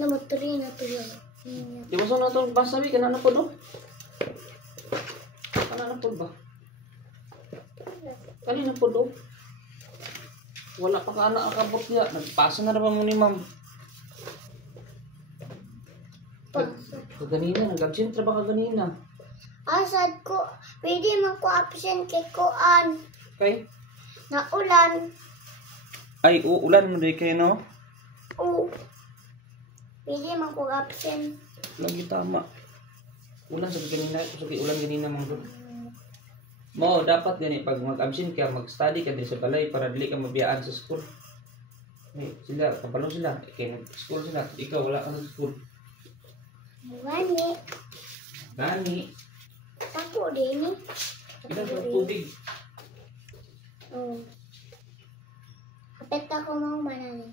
Namutri na to yun. Di ba na ito basabi? Kanana po do? Kanana po ba? Kanina po do? Wala pa ka anak akabot niya. Nagpasa na naman mo ni ma'am. Kaganina, nag-absent ba kaganina? Asad ko, pwede man ko absent kay Kuan. Okay? Na ulan. Ay, ulan mo di kayo, no? Oo. Pwede man ko absent. Lagi tama. Ulan sa ganina, sabi ulan ganina mga doon. Mo, dapat gani, pag mag-absent ka, mag-study ka din sa balay para dili ka mabiyaan sa school. May, sila, kapalo sila. Kaya nag-school sila. Ikaw, wala ka sa school. Gani. Gani. Tako din eh. Ilan sa tubig. Oo. Kapit ako mga manali.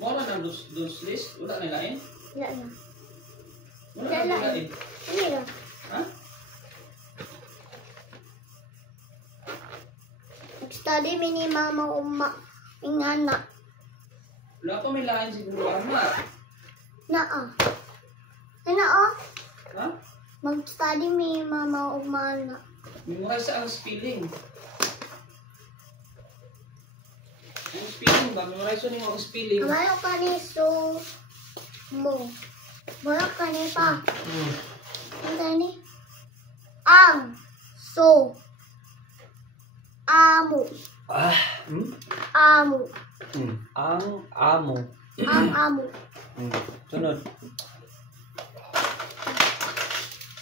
Wala na dos list? Wala na lain? Wala na. Wala na lain? Hindi na. Ha? Nag-study mi ni mama uma. Ingana. Wala pa may lain siguro anak. Naa. Ano oh? Ha? Mag-study mi mama umana. Memorize ang spelling. Ang spelling ba? Memorize ni mo ang spelling. Kamalo ka ni so mo. Wala ka ni pa. Ano ni? Ang so amo. Amo. Ang amo. Ang amo. Sunod.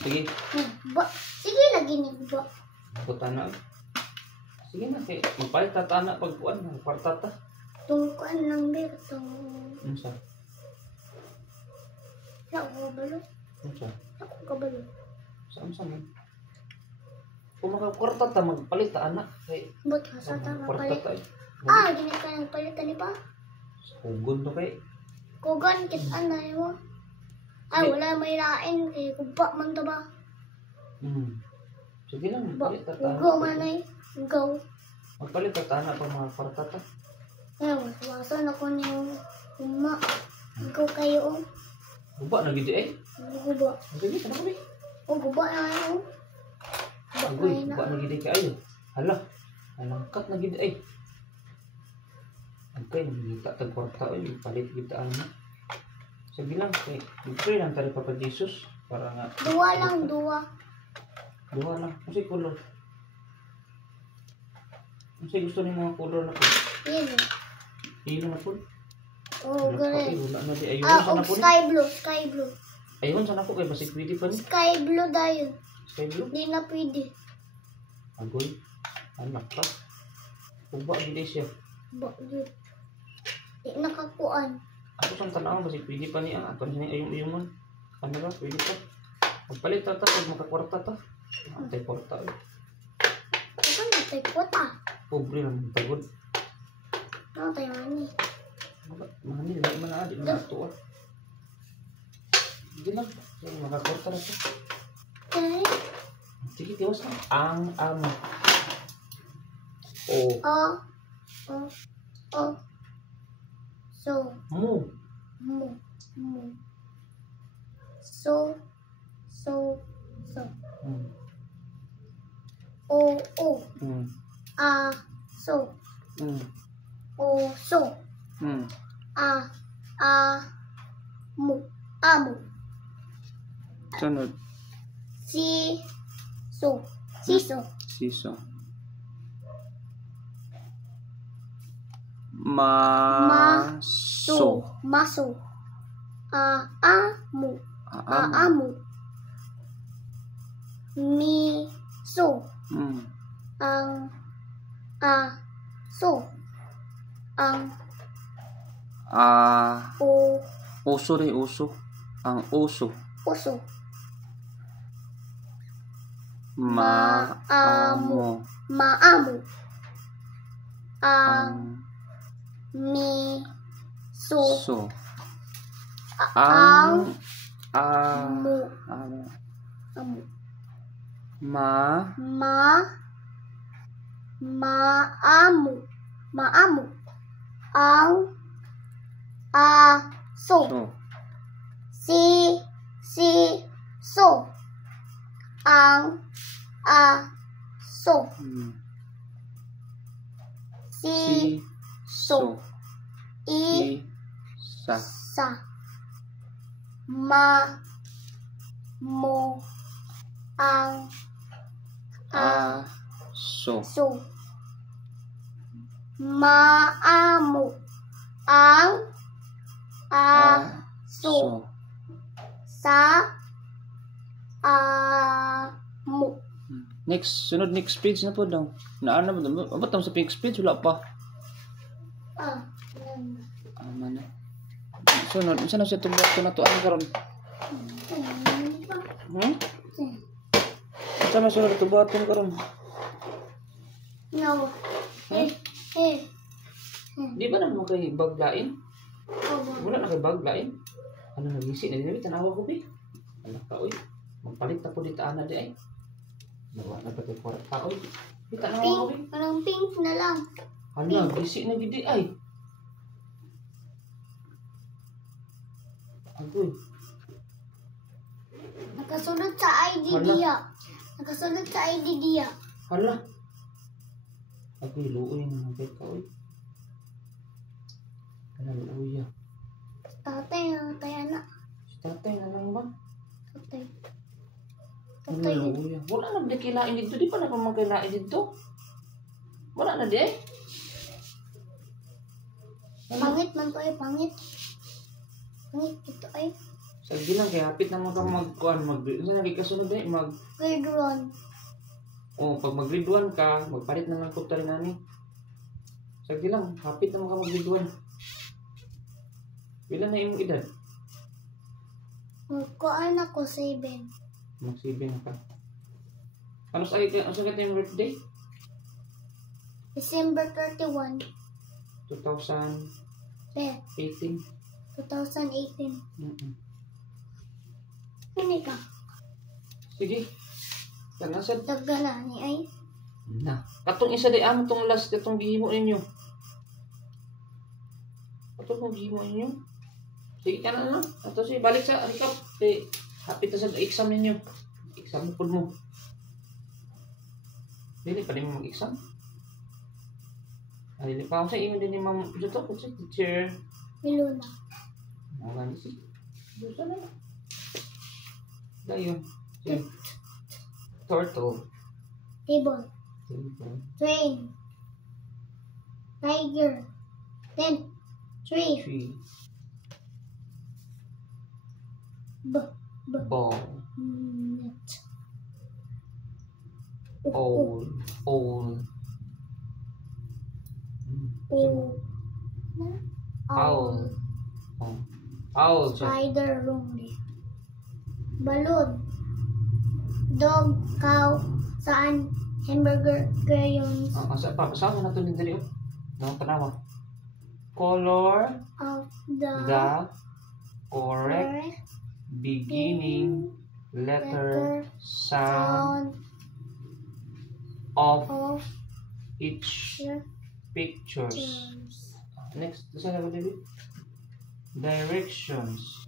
Sige. Sige lagi ni ba. Puta na. Sige na kay magpalit ta anak pagkuan ng kwarta ta. Tungkuan lang berto. Unsa? Ako kabalo. Unsa? Ako kabalo. Saan man? Kung makakwarta ta magpalit ta anak kay But sa ta kwarta palit. ta. Gini ka ng palitan ni pa. Ugod to kay. Kugan kit anay mo. Wala may lain kay kuba man ta ba. Sige lang, magpalit ta ta. Ugo manay. Ugo. Magpalit ta anak pag mga kwarta ta. Wasan ako niyo uma. Ugo kayo. Guba na gid eh. Guba. Sige ka na kami. Guba na ako. Agoy, guba na gid kayo. Hala. Alangkat na gid eh. Okay, nagita tag kwarta oy, palit kita ano. Sige lang, kay pray lang tayo Papa Jesus para nga Dua lang, dua. Dua lang. Kasi color. Kasi gusto ni mga color na po. Yun. Ilo na po. Oh, gano'n. Wala na di. Ayun sana po ni. Sky blue, sky blue. Ayun sana po kay basig pwede pa ni. Sky blue dayon. Sky blue. Di na pwede. Agoy. Anak ka. Uba gid siya. Bakit? Di nakakuan. Ako sang tanaw basig pwede pa ni ang aton ni ayong man. Ano ba pwede pa. Magpalit ta pag makakwarta ta. Antay kwarta. Saan natin puta? Pobre lang tagod. Ano tayo mani? Mani, lahat man na, di man ato ah. Hindi lang, makakwarta na siya. Okay. Sige, tiwas lang. Ang amo. O. So. Mo. So. So. So. Amo. Sunod. Siso. Maso. Amo. Miso. Ang aso. Uso rin, uso. Ang uso. Puso. Maamo. Ang miso. Ang amo. Maamo. ang aso. So. So ang aso. So Isa. sa mo ang Aso. aso. Maamo ang aso sa amo. Next, sunod next page na po daw. Naana mo daw. Abot naman sa next page, wala pa. Man. Sunod, isa na siya tubuhat ko na to. Ano karon? Isa na sunod tubuhat ko karon. No. Di ba naman kay baglain? Wala na kay baglain. Ano nagisi na din tanawa ko bi. Anak ka oy. Magpalit ta po dito ana di ay. Nawa na pati ko ta oy. Di tanawa ko bi. Anong pink na lang. Hala, gisi na gidi ay. Agoy. Nakasunod sa ID diya. Nakasunod sa ID diya. Hala. Agoy, luoy na kay ka oy. Ano luoy ya? Tatay anak. Si tatay na lang ba? Tatay. Ano Tatay. luoy ya? Wala na di kilain dito, di pa na magkilain dito. Wala na di eh. Pangit man to ay pangit. Pangit ito ay. Sige lang, kaya hapit naman kang magkuhan, saan nagkasunod eh, Grade 1. pag mag-grade 1 ka, magpalit na lang ko rin nani. Sige lang, hapit naman ka mag-grade 1. Ilan na yung edad? Magkuhan ako 7. Mag-7 na ka. Ano sa yung birthday? December 31. 2018. 2018. Hindi ka. Sige. Kana sad. Dagala ni ay. Na. Katong isa di amo tong last katong gihimo ninyo. Katong gihimo ninyo. Sige ka na. Ato si balik sa recap. Hapit na sa exam ninyo. Exam po mo. Dili pa din mo mag-exam. Ay, pa ako sa inyo din ni Ma'am Juto ko si teacher. Miluna. Mga si. Gusto na. Dayon. Turtle. Table. Train. Tiger. Tent. Tree. Tree. Ball. Net. Owl. Owl. Owl. Owl. Spider lonely. Balloon. Dog, cow, saan, hamburger, crayons. Pasama na ito din dali. Nang tanawa. Color Of the correct beginning letter sound of each pictures. Next, saan na ba dali? Directions.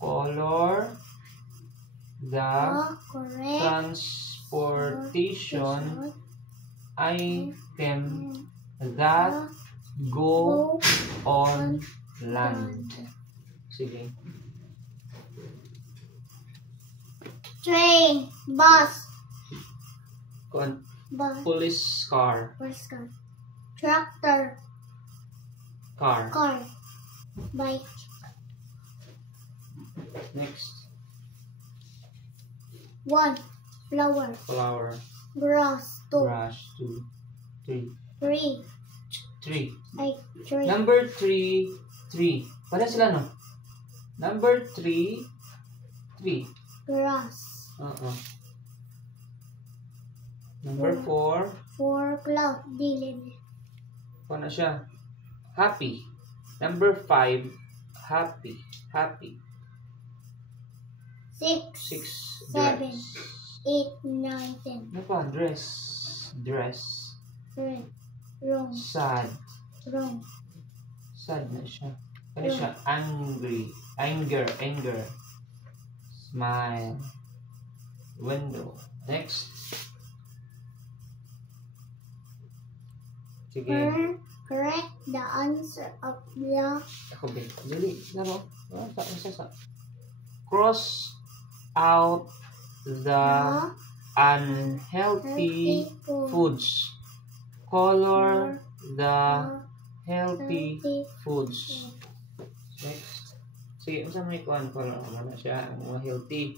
Color the correct transportation item that go on land. Sige. Train, bus, Police car. Tractor, Car. bike, Next. 1, flower, Flower. grass, 2, Brush. 2. 3. 3, 3. tree, Number 3. 3. Pala sila no? Number 3. 3. grass, Number 4. 4, cloud, dilim, Paano siya? Happy. Number 5. Happy. 6, 6. 7, Dress. 8, 9, 10, Ano pa? Dress. red, wrong, Sad. wrong, Sad na siya. Ano siya? Angry. Anger. Smile. Window. Next. Sige. Correct the answer of the Ako ba? Dili. Laro. Sa. Cross out the unhealthy foods. Color the healthy foods. Next. Sige, unsa may kuan color na siya ang mga healthy.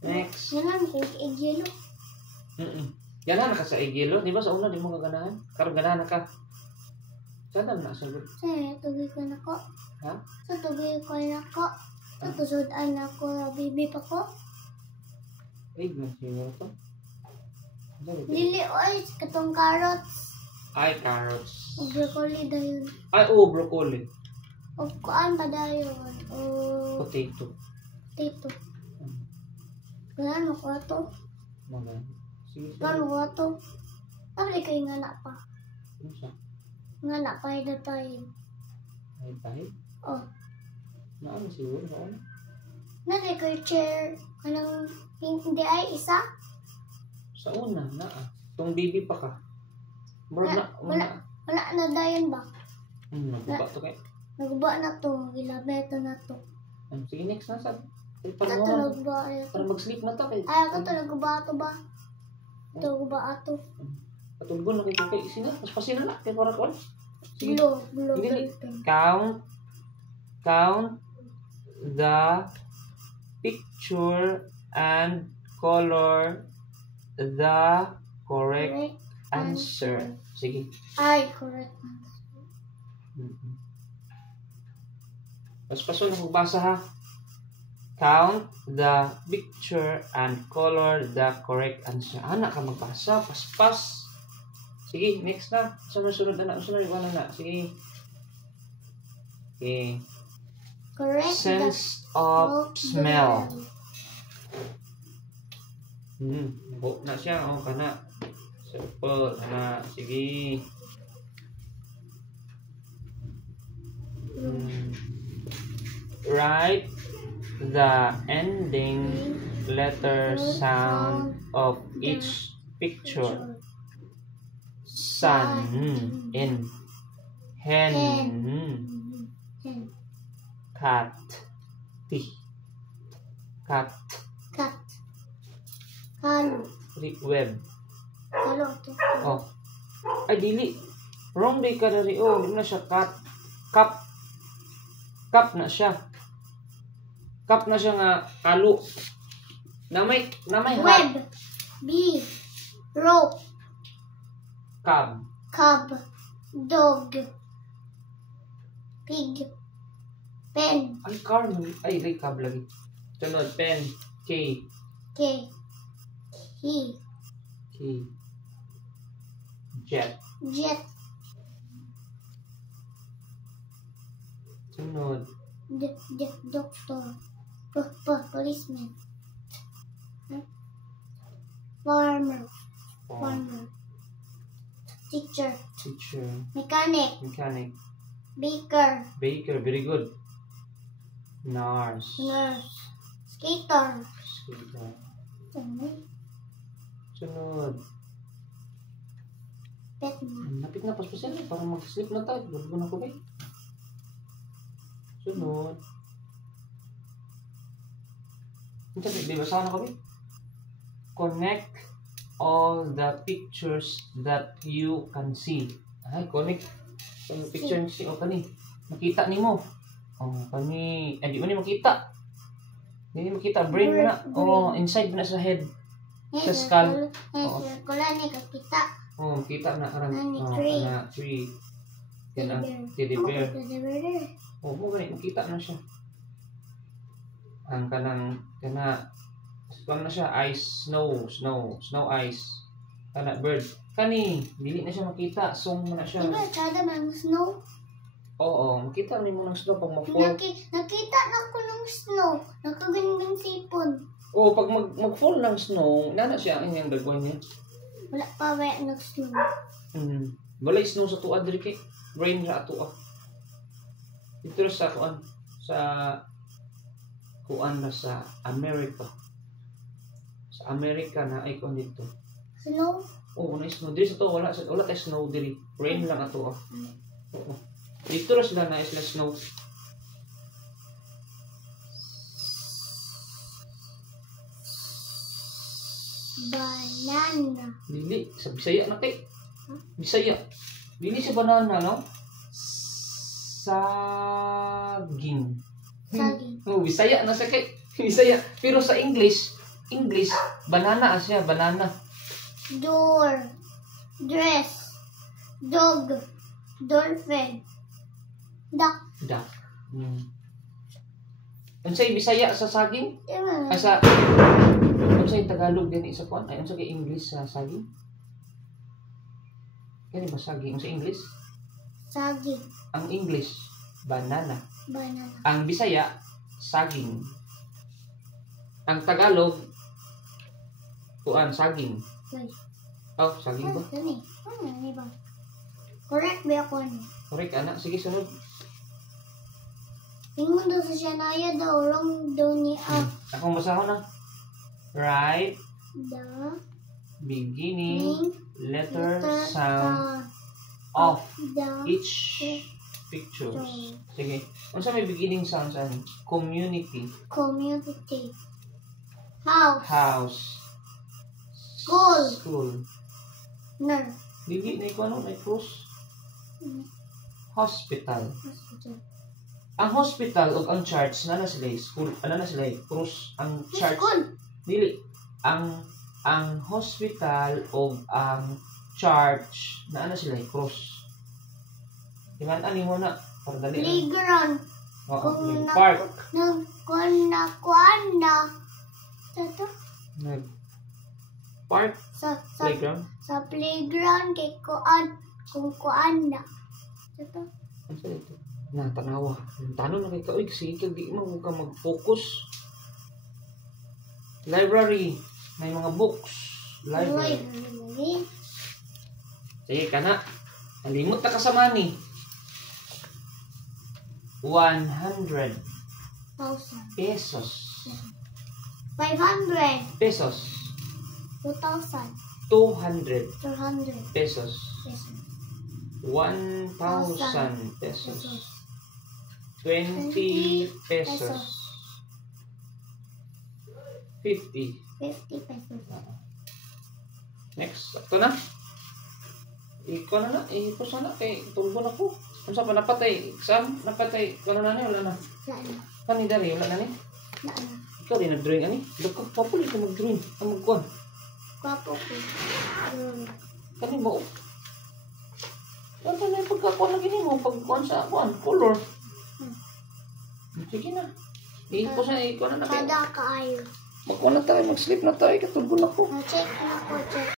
Next. Yan lang kung egg-yellow. Ganahan na ka sa egg-yellow. Di ba sa una di mo kaganahan? Karon ganahan na ka. Sana na sagot. Sa tubig ko na ko. Ha? Sa tubig ko na ko. Sa tusudan na ko. Bibi pa ko. Egg man siguro to. Lili oy. Katong carrots. Ay, carrots. O broccoli dayon. Ay, broccoli. O kuan pa dayon. O Potato. potato. Ganun ko ato. Mga. Sige. Ganun ko ato. Pabli kayo nga na pa. Ano siya? Nga na pa hida tayo. Ay, tayo? Oh. Naan siguro. Naan? Nari kayo chair. Anong hindi ay isa? Sa una, naa. Itong baby pa ka. Bro, Wala na dayon ba? Nagbuba to kayo. Nagba na to. Gilabeto na to. Sige, next na sa. Ito nagba. Para mag-sleep na to kayo. Ay, ako to nagba ato ba? Ito nagba ato. Patulgon na kayo kayo. Sina, mas pasina na. Kaya para kuwan. Sige. Blue. Hindi. Count the picture and color the correct answer. Sige. Ay, correct answer. Paspaso na magbasa ha. Count the picture and color the correct answer. Anak ka magbasa. Paspas. Sige, next na. Sunod na. Sunod na. Sige. Okay. Correct. Sense of smell. Buhok na siya. O, kana. Simple na. Sige. Write the ending letter sound of each picture. Sun. In. Hen. Cat. T. Cat. Halo. Web. Halo to. Oh. Ay, dili. Wrong day ka dari. Oh, di na siya cat. Cup. Cup na siya. Cup na siya nga kalo. Na may Web. hat. B. Rope. Cub. Cub. Dog. Pig. Pen. Ay, car. Ay, cub lagi. Sunod, pen. K. K. Key. K. Jet. Jet. Sunod. Doctor. Policeman. Farmer. Teacher. Mechanic. Baker. Very good. Nurse. Skater. Sunod. Pet na. Napit na, paspasin na. Para mag-sleep na tayo. Gulgo na ko ba? Sunod. Di ba sana ko ba? Connect all the pictures that you can see. Ay, connect. Yung picture ni si o kani. Makita ni mo. Oh, kani. Di mo ni makita. Hindi makita. Brain mo na. Oh, inside mo na sa head. Sa skull. Kula ni kakita. Oh, kita na karang. Tree. Tree. Yan ang teddy bear. Teddy bear. Oh, mo gani makita na siya. Ang kanang na siya ice snow ice. Kana bird. Kani, dili na siya makita. Song mo na siya. Diba kada mang snow? Oo, makita ni mo ng snow pag mag-fall. Nakita na ko ng snow. Nakaganyan sipon. Oo, pag mag-fall ng snow, nana siya ang yung dagwan niya. Wala pa ba ng snow? Balay snow sa tuwa diri kay rain ra tuwa. Dito sa kuan na sa America. Sa America na icon dito. Snow? Oh, na snow. Dito sa to, wala tayo snow diri. Rain lang ato. Oo. Dito rin sila na isla snow. Banana. Dili, sa Bisaya na kay. Bisaya. Dili sa banana, no? Saging. Saging. Oh, Bisaya na sa kay. Bisaya. Pero sa English, banana siya, banana. Door. Dress. Dog. Dolphin. Duck. Duck. Unsay Bisaya sa saging? Diba? Sa unsay Tagalog din sa kuan? Ay unsay kay English sa saging? Kani ba saging unsay English? Saging. Ang English banana. Banana. Ang Bisaya saging. Ang Tagalog kuan saging. Wait. Oh, saging ba? Ano eh? Ano ba? Correct ba ako ano? Correct anak. Sige sunod. Ingon daw sa Shania daw, wrong daw ni Akong basahon na. Write the beginning letter letter sound of the each pictures. Sige. Unsa may beginning sound sa ano? Community. community. House. House. School. School. Nurse. Dili na ikaw ano? May cross. Hospital. Hospital. Ang hospital o ang church na sila school, ano na sila cross ang church. School. Dili ang hospital o ang church na sila cross. Diman ani mo na para dali. Playground. Oo, yung park. Kuan na. Ito. Nag park Sa playground. sa playground kay kung kuan na. Ito. Ano sa ito? Na tanawa. Tanong na kay ka, uy, sige, di mo ka mag-focus. Library. May mga books. Library. Sige ka na. Nalimot na kasama ni. 100 1,000. pesos. 500. Pesos. 2,000. 200 200 pesos. pesos. 1,000 pesos. 20 pesos. 50. 50 pesos. Next. Ito na. Ikaw na na. Ipos na na. Kay tulgo na ko. Kung sa pa napatay. Exam. Napatay. Kano na na. Wala na. Lana. Kanidari. Wala na ni. Lana. Ikaw din nag-drawing ani. Lako. Papulit ka mag-drawing. Ang magkuhan. Kwapo ko. Kani ba? Ano na yung pagkakuha na gini mo? Pagkuhan sa kuhan. Color. Sige na. Ipos na. Ikaw na na. Kada kaayo. Magkuhan na tayo. Mag-sleep na tayo. Katulgo na ko. Na-check na ko. Check.